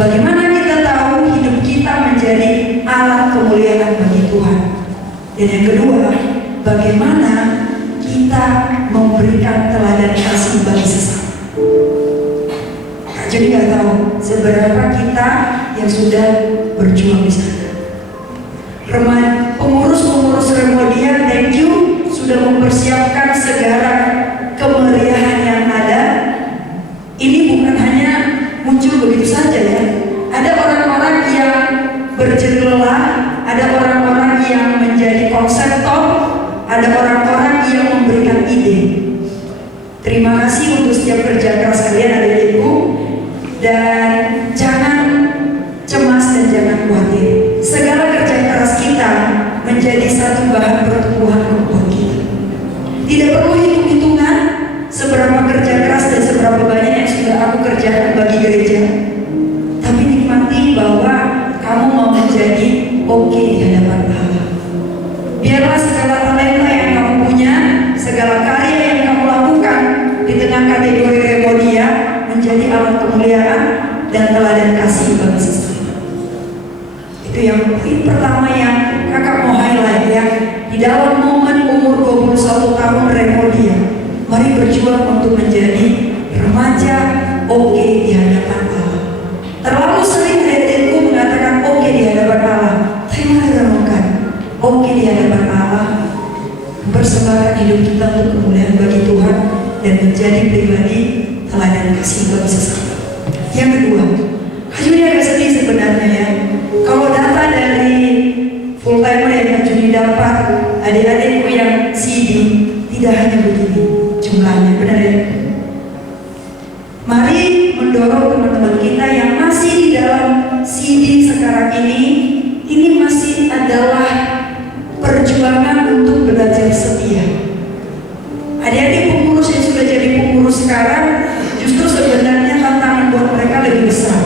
Bagaimana kita tahu hidup kita menjadi alat kemuliaan bagi Tuhan? Dan yang kedua, bagaimana kita memberikan teladan kasih bagi sesama? Jadi nggak tahu seberapa kita yang sudah berjuang di sana. Pengurus-pengurus Remodia, thank you sudah mempersiapkan segala kemeriahan yang ada. Ini bukan hanya muncul begitu saja ya. Ada orang-orang yang berjengkelah, ada orang-orang yang menjadi konseptor, ada orang-orang yang memberikan ide. Terima kasih untuk setiap kerja keras kalian adik-adikku, dan jangan cemas dan jangan khawatir. Segala kerja keras kita menjadi satu bahan pertumbuhan untuk kita. Tidak perlu hitung-hitungan seberapa kerja keras dan seberapa banyak yang sudah aku kerjakan bagi gereja, tapi nikmati bahwa kamu mau menjadi oke di hadapan Allah. Biarlah segala talenta yang kamu punya, segala karya yang kamu lakukan di tengah kategori Remodia menjadi alat kemuliaan dan teladan kasih bagi sesama. Itu yang poin pertama yang kakak mau highlight ya. Di dalam momen umur 21 tahun Remodia, mari berjuang untuk menjadi remaja oke di hadapan Allah. Terlalu sering adik-adikku mengatakan oke di hadapan Allah, tapi mari renungkan, oke di hadapan Allah, persembahkan hidup kita untuk kemuliaan bagi Tuhan dan menjadi pribadi teladan kasih bagi sesama. Yang kedua, Kak Juni agak sedih sebenarnya ya. Kalau data dari full timer yang Kak Juni dapat, adik-adikku yang CD tidak hanya begini jumlahnya, benar ya? Mari mendorong teman-teman kita yang masih di dalam CD sekarang ini masih adalah perjuangan untuk belajar setia. Adik-adik pengurus yang sudah jadi pengurus sekarang, justru sebenarnya tantangan buat mereka lebih besar.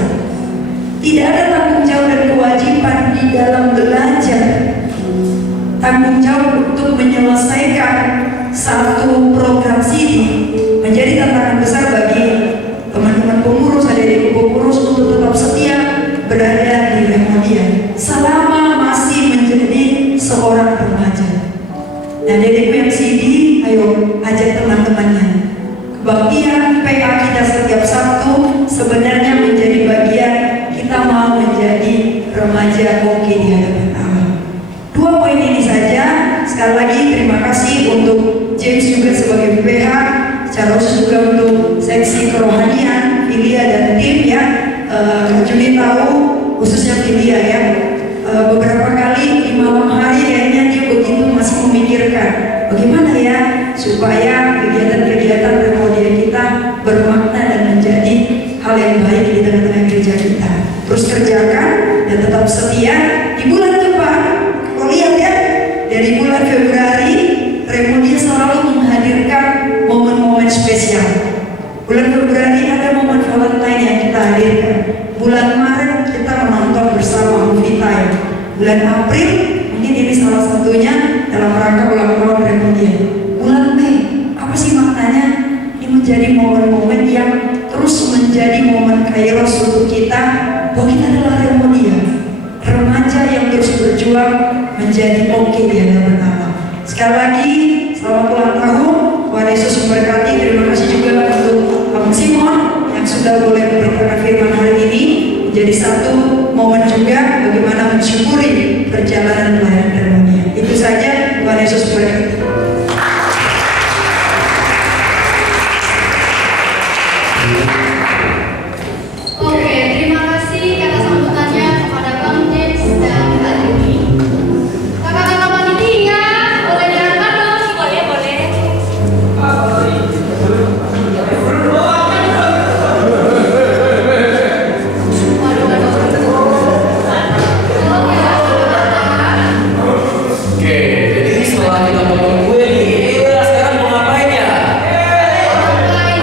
Tidak ada tanggung jawab dan kewajiban di dalam belajar. Tanggung jawab untuk menyelesaikan satu program CD menjadi tantangan besar bagi teman-teman pengurus, adik-adik pengurus untuk tetap setia berada di Remodia selama masih menjadi seorang remaja. Nah, adik-adikku yang CD, ayo ajak teman-temannya. Kebaktian PA kita setiap Sabtu sebenarnya menjadi bagian kita mau menjadi remaja oke di hadapan Allah. 2 poin ini saja. Sekali lagi terima kasih untuk James Muhammadiyah, Filia dan tim ya. Kak Juni tahu, khususnya Filia ya. Beberapa kali di malam hari kayaknya dia begitu masih memikirkan bagaimana ya supaya kegiatan-kegiatan Remodia kita bermakna dan menjadi hal yang baik di tengah-tengah gereja kita. Terus kerjakan dan tetap setia. Di bulan depan, kalau lihat ya, dari bulan Februari Remodia selalu menghadirkan momen-momen spesial. Bulan Februari ada momen Valentine yang kita hadirkan. Bulan Maret kita menonton bersama movie time. Bulan April mungkin ini salah satunya dalam rangka ulang tahun Remodia. Bulan Mei apa sih maknanya? Ini menjadi momen-momen yang terus menjadi momen kairos untuk kita bahwa kita adalah Remodia, remaja yang terus berjuang menjadi oke di hadapan Allah. Sekali lagi selamat ulang tahun, Tuhan Yesus memberkati. Terima kasih juga untuk Bang Simon yang sudah boleh memberitakan firman hari ini. Menjadi satu momen juga bagaimana mensyukuri perjalanan pelayanan Remodia. Itu saja, Tuhan Yesus memberkati. Oke, terima kasih kata sambutannya kepada Bang James dan Kak Juni. Kakak-kakak panitia, boleh diangkat dong? Boleh. Oke, jadi setelah kita potong kue nih, sekarang mau ngapain ya? Ngapain?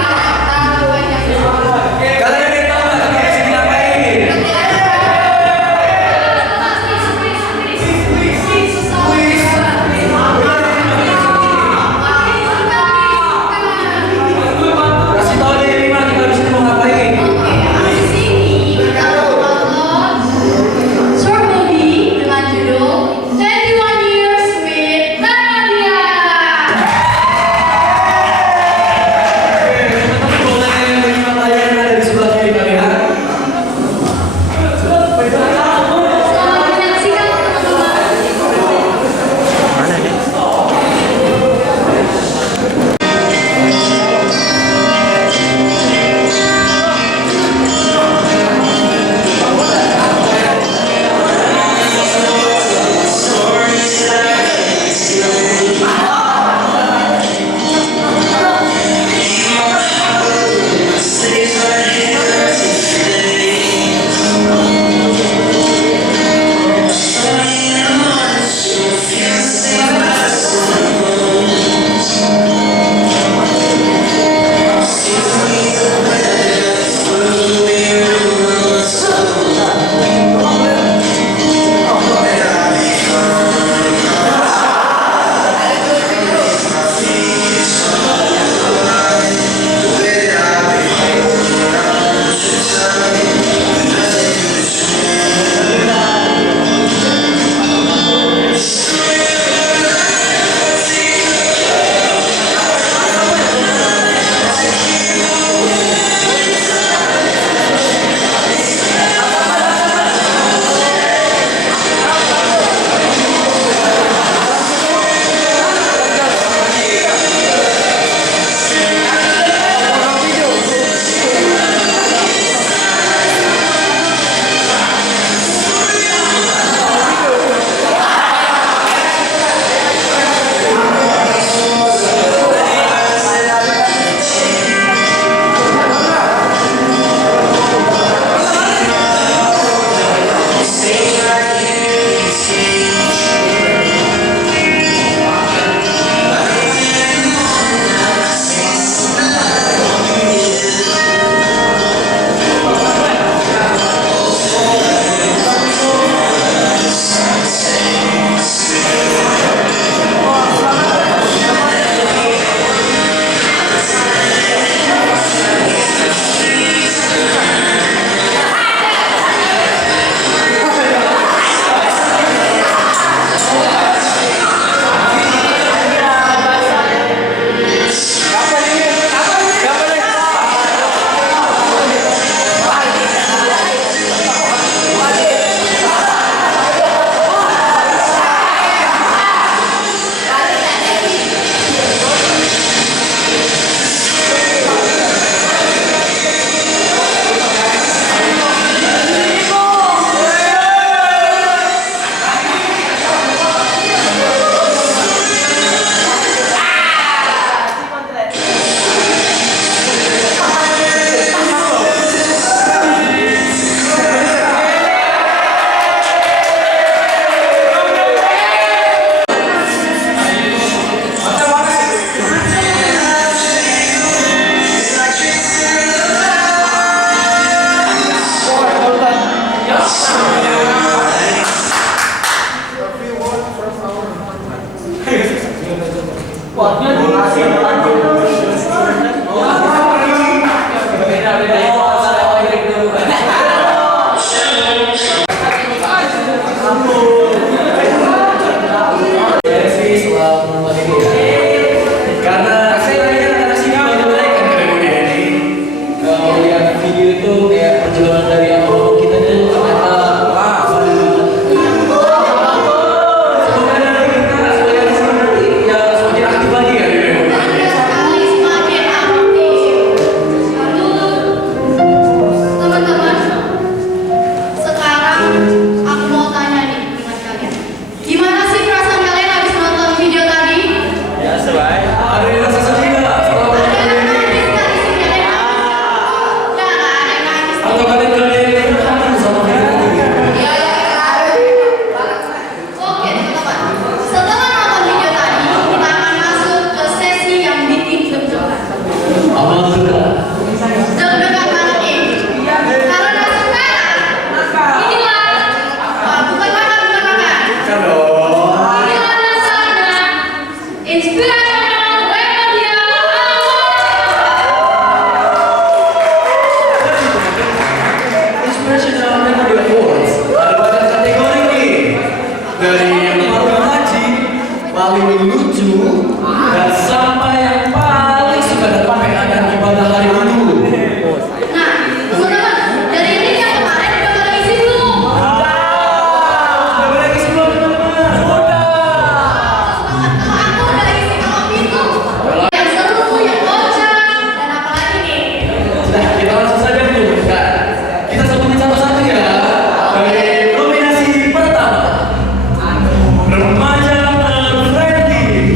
Karena saya lihat anak sini baik kan kemudian ini kalau lihat video itu kayak perjalanan dari awal kita itu ternyata Teman-teman, sekarang aku mau tanya nih dengan kalian. Gimana sih perasaan kalian habis nonton video tadi? ada yang rasa sedih nggak? Ada yang nangis nggak di sini? Ada yang nangis? Nggak ada yang nangis. Atau kalian kangen sama video tadi? Oke teman-teman, setelah nonton video tadi, kita akan masuk ke sesi yang bikin deg-degan. Apa sudah? Deg-degan banget nih. Karena sekarang, inilah, bukan makan. Inilah dasarnya Inspirational Media Inspirational Media Awards ada banyak kategori nih, dari yang paling haji, paling lucu, dan sampai yang paling suka datang pengen ibadah hari Minggu. Nah, teman-teman, dari ini yang kemarin udah pada isi belum? Udah lagi sebelum teman-teman. Udah. Kalau aku udah isi kolom itu, yang seru, yang kocak, dan apa lagi nih? Nah, kita langsung saja tuh. Nah, kita sebutin satu-satu ya. Dari nominasi pertama, remaja friendly.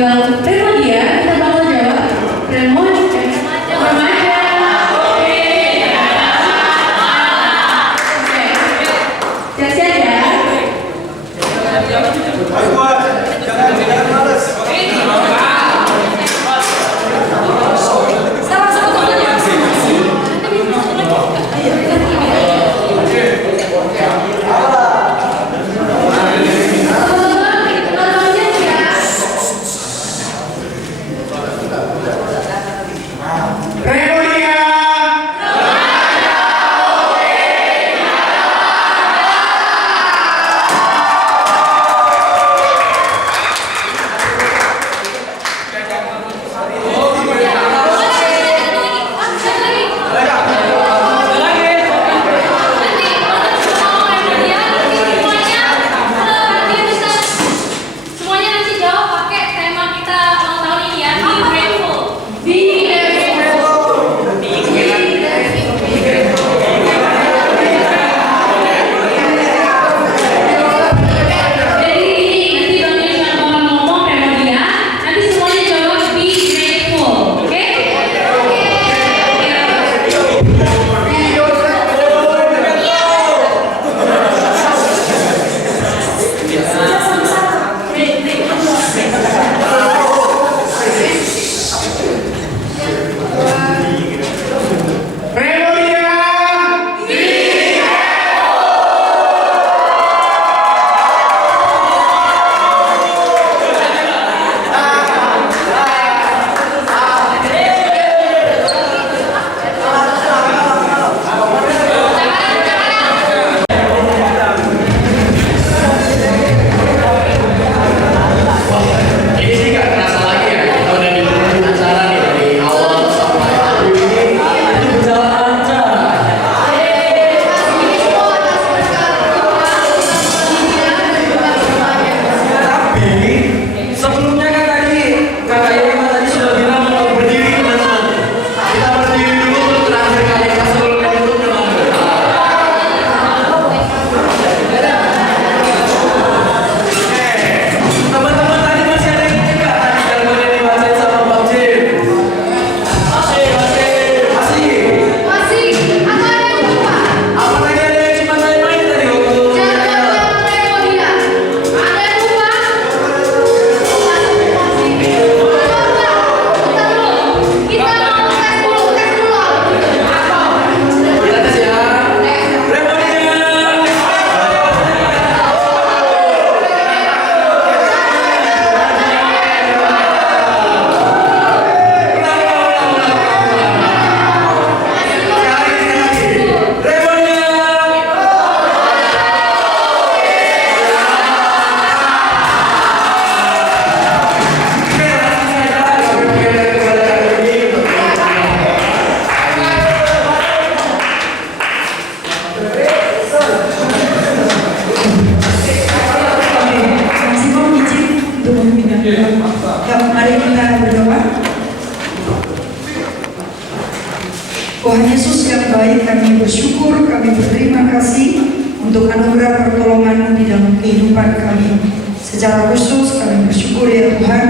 dipanggil Remodia, kita bakal jawab Remodia. Siap-siap ya. Mari kita berdoa. Tuhan Yesus yang baik, kami bersyukur, kami berterima kasih untuk anugerah pertolongan-Mu di dalam kehidupan kami. Secara khusus kami bersyukur ya Tuhan,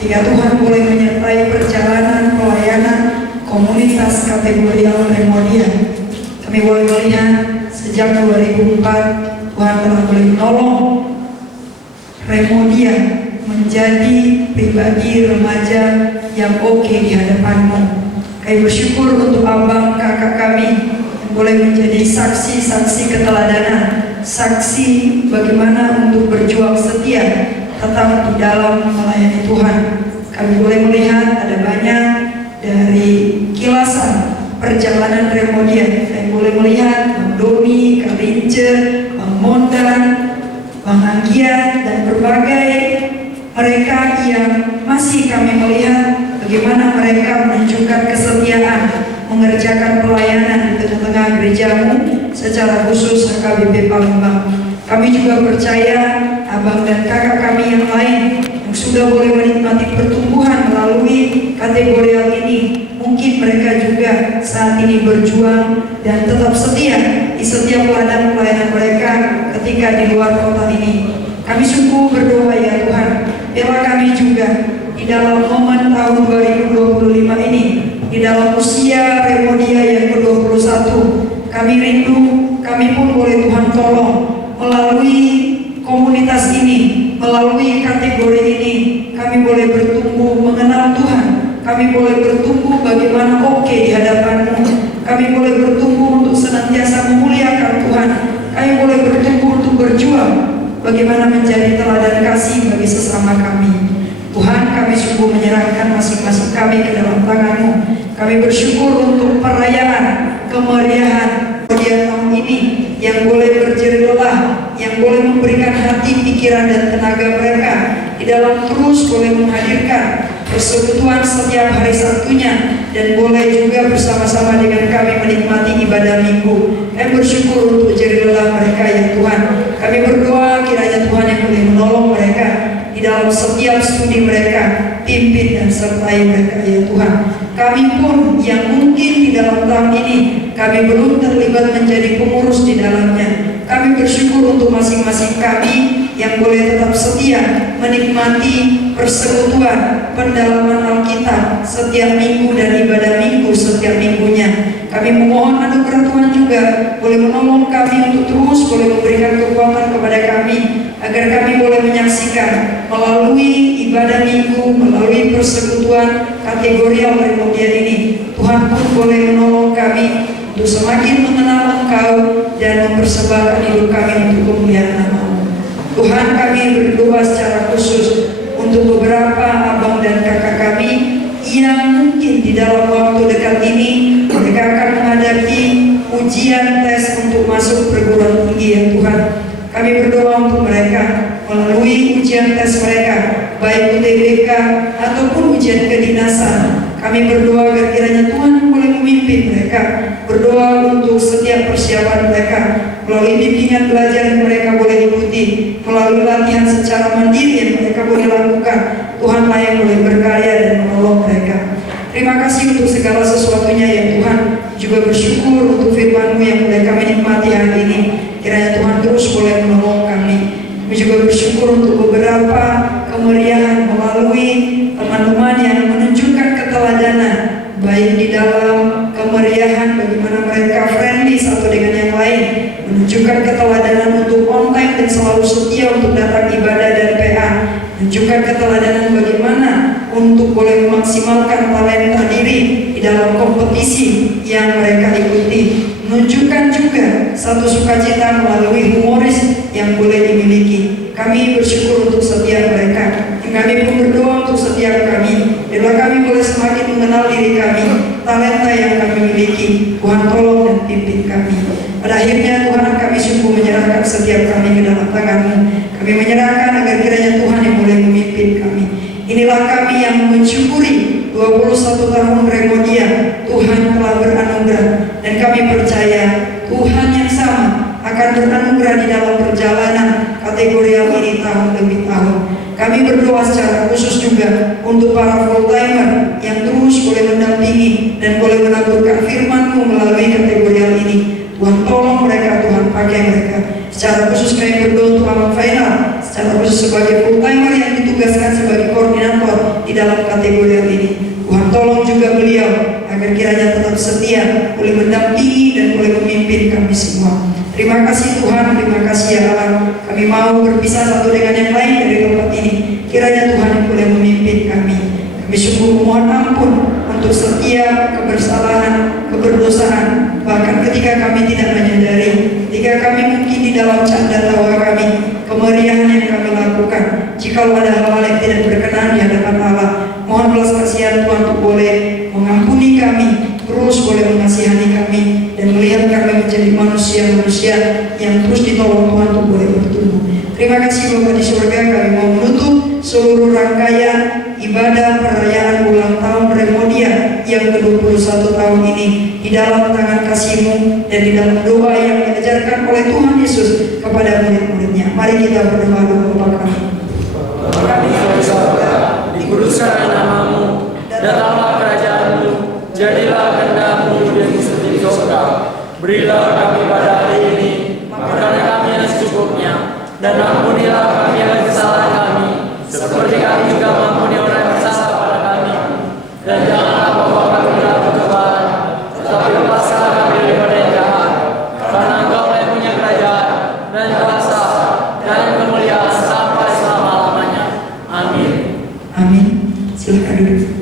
jika Tuhan boleh menyertai perjalanan pelayanan komunitas kategorial Remodia. Kami boleh melihat sejak 2004 Tuhan telah boleh menolong Remodia menjadi pribadi remaja yang oke di hadapan-Mu. Kami bersyukur untuk abang kakak kami yang boleh menjadi saksi-saksi keteladanan, saksi bagaimana untuk berjuang setia tetap di dalam melayani Tuhan. Kami boleh melihat ada banyak dari kilasan perjalanan Remodia. Kami boleh melihat Bang Doni, Kak Lince, Bang Mondan, Bang Anggia, dan berbagai mereka yang masih kami melihat bagaimana mereka menunjukkan kesetiaan mengerjakan pelayanan di tengah-tengah gereja-Mu, secara khusus HKBP Palembang. Kami juga percaya abang dan kakak kami yang lain yang sudah boleh menikmati pertumbuhan melalui kategorial ini, mungkin mereka juga saat ini berjuang dan tetap setia di setiap ladang pelayanan mereka ketika di luar kota ini. Kami sungguh berdoa ya Tuhan, biarlah kami juga di dalam momen tahun 2025 ini, di dalam usia Remodia yang ke-21, kami rindu, kami pun boleh Tuhan tolong melalui komunitas ini, melalui kategori ini, kami boleh bertumbuh mengenal Tuhan, kami boleh bertumbuh bagaimana oke di hadapan-Mu, kami boleh bertumbuh untuk senantiasa memuliakan Tuhan, kami boleh bertumbuh untuk berjuang bagaimana menjadi teladan kasih bagi sesama kami. Tuhan, kami sungguh menyerahkan masing-masing kami ke dalam tangan-Mu. Kami bersyukur untuk perayaan, kemeriahan tahun ini yang boleh berjerih lelah, yang boleh memberikan hati, pikiran, dan tenaga mereka di dalam terus boleh menghadirkan persekutuan setiap hari Sabtunya, dan boleh juga bersama-sama dengan kami menikmati ibadah minggu. Kami bersyukur untuk jerih lelah mereka ya Tuhan. Kami berdoa kiranya Tuhan yang boleh menolong mereka di dalam setiap studi mereka, pimpin dan sertai mereka ya Tuhan. Kami pun yang mungkin di dalam tahun ini kami belum terlibat menjadi pengurus di dalamnya, kami bersyukur untuk masing-masing kami yang boleh tetap setia menikmati persekutuan pendalaman Alkitab setiap minggu dan ibadah minggu setiap minggunya. Kami memohon anugerah Tuhan juga boleh menolong kami untuk terus boleh memberikan kekuatan kepada kami, agar kami boleh menyaksikan melalui ibadah minggu, melalui persekutuan kategorial Remodia ini, Tuhan pun boleh menolong kami untuk semakin mengenal Engkau dan mempersembahkan hidup kami untuk kemuliaan nama-Mu. Tuhan, kami berdoa secara khusus untuk beberapa abang dan kakak kami yang mungkin di dalam waktu dekat ini mereka akan menghadapi ujian tes untuk masuk perguruan tinggi ya Tuhan. Kami berdoa untuk mereka melalui ujian tes mereka, baik UTBK ataupun ujian kedinasan. Kami berdoa agar kiranya Tuhan boleh memimpin mereka, berdoa untuk setiap persiapan mereka, melalui bimbingan belajar yang mereka boleh ikuti, melalui latihan secara mandiri yang mereka boleh lakukan. Tuhanlah yang boleh berkarya dan menolong mereka. Terima kasih untuk segala sesuatunya ya Tuhan. Juga bersyukur untuk firman-Mu yang boleh kami nikmati hari ini. Kiranya Tuhan terus boleh menolong kami. Kami juga bersyukur untuk beberapa kemeriahan melalui teman-teman yang menunjukkan keteladanan, baik di dalam kemeriahan bagaimana mereka friendly satu dengan yang lain, menunjukkan keteladanan untuk on time dan selalu setia untuk datang ibadah dan PA, menunjukkan keteladanan bagaimana untuk boleh memaksimalkan talenta diri di dalam kompetisi yang mereka ikuti, menunjukkan juga satu sukacita melalui humoris yang boleh dimiliki. Kami bersyukur untuk setiap mereka. Kami pun berdoa untuk setiap kami. Biarlah kami boleh semakin mengenal diri kami, talenta yang kami miliki. Tuhan tolong dan pimpin kami. Pada akhirnya Tuhan, kami sungguh menyerahkan setiap kami ke dalam tangan-Mu. Kami menyerahkan agar kiranya Tuhan yang boleh memimpin kami. Inilah kami yang mensyukuri 21 tahun Remodia Tuhan telah beranugerah, dan kami percaya Tuhan yang sama akan beranugerah di dalam perjalanan kategorial ini tahun demi tahun. Kami berdoa secara khusus juga untuk para full timer yang terus boleh mendampingi dan boleh menaburkan firman-Mu melalui kategorial ini. Tuhan tolong mereka, Tuhan pakai mereka. Secara khusus kami berdoa untuk Abang Final, secara khusus sebagai full timer yang ditugaskan sebagai koordinator di dalam kategorial ini. Tuhan tolong juga beliau agar kiranya tetap setia, boleh mendampingi dan boleh memimpin kami semua. Terima kasih Tuhan, terima kasih ya Allah. Kami mau berpisah satu dengan yang lain dari tempat ini. Kiranya Tuhan yang boleh memimpin kami. Kami sungguh memohon ampun untuk setiap kebersalahan, keberdosaan, bahkan ketika kami tidak menyadari, ketika kami mungkin di dalam canda tawa kami, kemeriahan yang kami lakukan, jika ada hal-hal yang tidak berkenan di hadapan Allah, mohon belas kasihan Tuhan untuk boleh mengampuni kami, terus boleh mengasihani kami, dan melihat kami menjadi manusia-manusia yang terus ditolong Tuhan untuk boleh bertumbuh. Terima kasih Bapa di surga. Kami mau menutup seluruh rangkaian ibadah perayaan ulang tahun Remodia yang ke-21 tahun ini di dalam tangan kasih-Mu dan di dalam doa yang diajarkan oleh Tuhan Yesus kepada murid-muridnya. Mari kita berdoa Bapa kami. Kami di surga, dikuduskan nama-Mu, datanglah kerajaan-Mu, jadilah kehendak-Mu di surga. Berilah kami pada hari ini makanan kami yang secukupnya, dan ampunilah kami yang kesalahan kami, seperti kami juga mengampuni orang yang bersalah Amin. Silakan duduk.